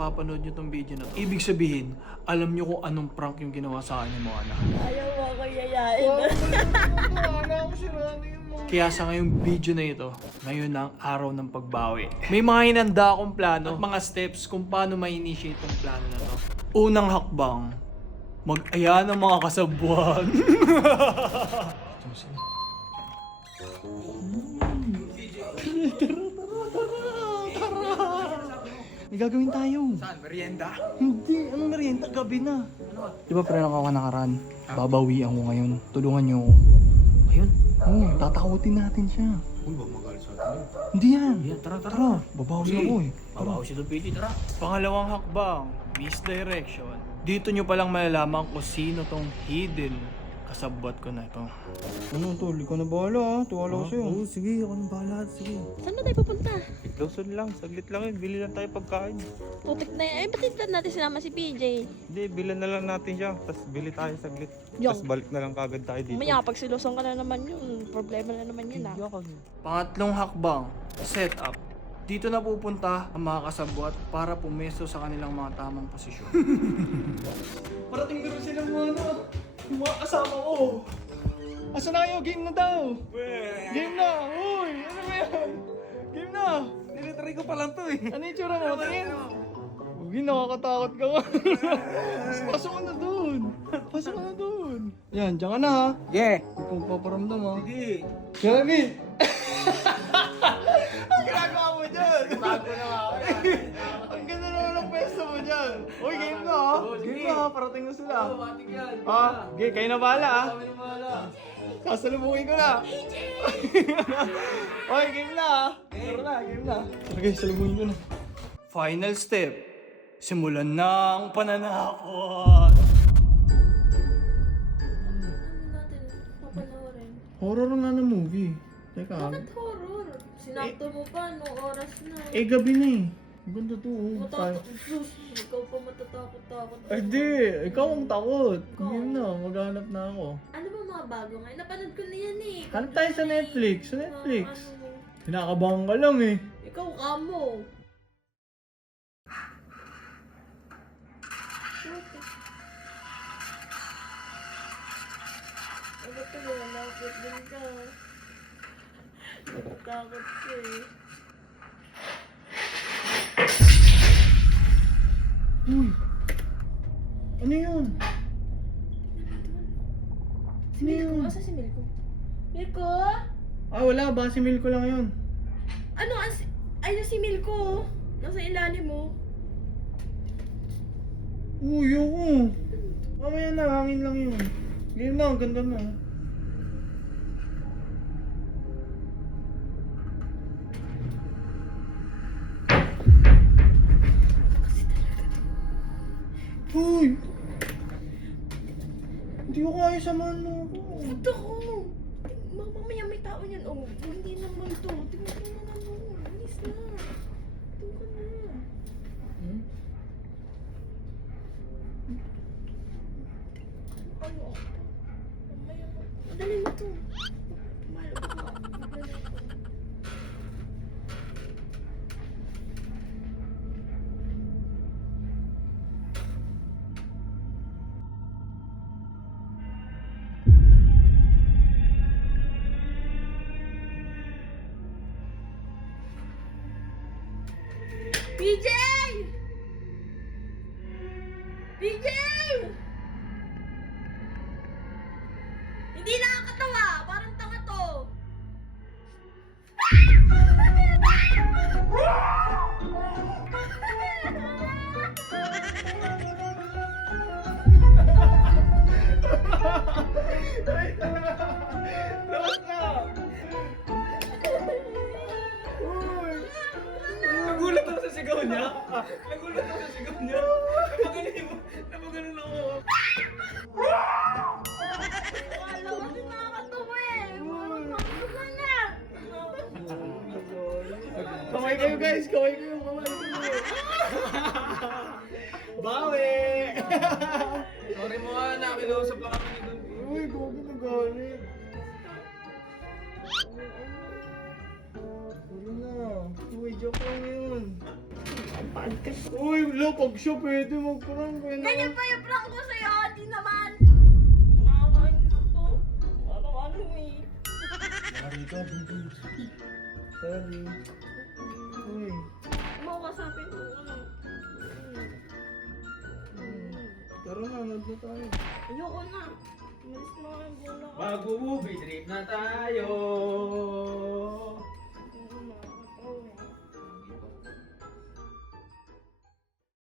mapapanood nyo tong video na to. Ibig sabihin, alam nyo kung anong prank yung ginawa sa kanya mo, anak. Ayaw mo ako yayain. Kaya sa ngayong video na ito, ngayon na ang araw ng pagbawi. May mga hinanda akong plano at mga steps kung paano ma-initiate tong plano na to. Unang hakbang, mag-aya ng mga kasabuan. May gagawin tayo. Saan? Merienda? Hindi, anong merienda? Gabi na. Di ba pre nakaraan? Babawian ko ngayon. Tulungan niyo ako. Ayun. Oo, tatakutin natin siya. Uy, ba magalit sa atin yun? Hindi yan. Yan, tara. Tara, babawi ako eh. Babaw si Don Piti, tara. Pangalawang hakbang, misdirection. Dito nyo palang malalaman kung sino tong hidden kasabwat ko na ito. Ano tol, ikaw na bahala ha. Tuwala ko sa'yo. Oo, sige. Ako nang bahala. Sige. Saan na tayo pupunta? Lawson lang, saglit lang eh. Bili lang tayo pagkain. Putik na yan. Eh, ba't hindi natin sinama si PJ? Hindi, bilan na lang natin siya. Tapos bili tayo saglit. Yo. Tapos balik na lang kagad tayo dito. Mamaya kapag silusan ka na naman yun, problema na naman yun ah. Pangatlong hakbang, setup. Dito na pupunta ang mga kasabwat para pumesto sa kanilang mga tamang posisyon. Parating na rin sila yung mga kasama ko. Asa na kayo? Game na daw! Game na! Uy! Ano ba yan? Game na! Tinitry ko pa lang to eh. Ano yung tsura mo? Tingin! Uy, nakakatakot ka nga. Pasok ka na dun! Pasok ka na dun! Yan, dyan ka na ha. Yeah. Ikaw paparamdam ha. Sige. Jeremy! Ang ginagawa mo dyan! Bago na ako. Ang ganda naman ang pwesto mo dyan! Uy, game na ha! Game na ha, parating na sila. Matik yan. Ha? Okay, kayo na bahala ha. Kami na bahala. Sasalubungin ko na. Oy, game na ha. Tara na, game na. Okay, salubungin ko na. Final step. Simulan na ang pananakot. Ano natin papanoorin? Horror nga na movie. Teka. Bakit horror? Sinakto mo pa, anong oras na? Gabi na eh. Ang ganda to. Oh. Sus, ikaw pa matatakot-takot. Ay, di. Ikaw ang takot. Ikaw. Game na. Maghanap na ako. Ano ba mga bago ngayon? Napanood ko na yan eh. Hanap tayo sa Netflix. Sa Mga Netflix. ano, Kinakabahan ka lang eh. ikaw kamo. Ano to ba? Nakapit din ka. Natatakot ka eh. Uy. Ano yun? Si Milko? Asa si Milko? Milko? Ah, wala. Baka si Milko lang yun. Ano? Ayun si Milko. Nasa ilalim mo. Uy, ako. Mamaya na, hangin lang yun. Game na, ang ganda na. Uy! Hindi ko kaya samahan mo ako. Ba't ako? Mamaya may tao yan. Oh, hindi naman to. Tingnan mo na ano. Alis na. Ito ka na. Hmm? Ano ako? Mamaya mo. Dali mo to. Mahal ko. Dali mo. PJ! PJ! Hindi nakakatawa! Parang tanga to! Lakas na! Uy! Nagulat ako sa sigaw niya. Nagulat ako sa sigaw niya. Napagaling ako. Wala kasi nakakatawa eh! Parang makakatawa na! Kamay kayo guys! Kamay kayo! Kamay kayo! Bawi! Sorry mo nga na. Kinausap lang kami ni Don. Uy, gogo na galit. Uy, joke lang yun. Bad ka. Uy, wala, pag siya pwede mag-prank. Ganyan pa yung prank ko sa'yo, di naman. Nakakainis to. Ano eh. Sorry ka, baby. Sorry. Uy. Makakasapin ko ano. Tara na, nod na tayo. Ayoko na. Umalis na nga yung bola ko. Mag-movie trip na tayo.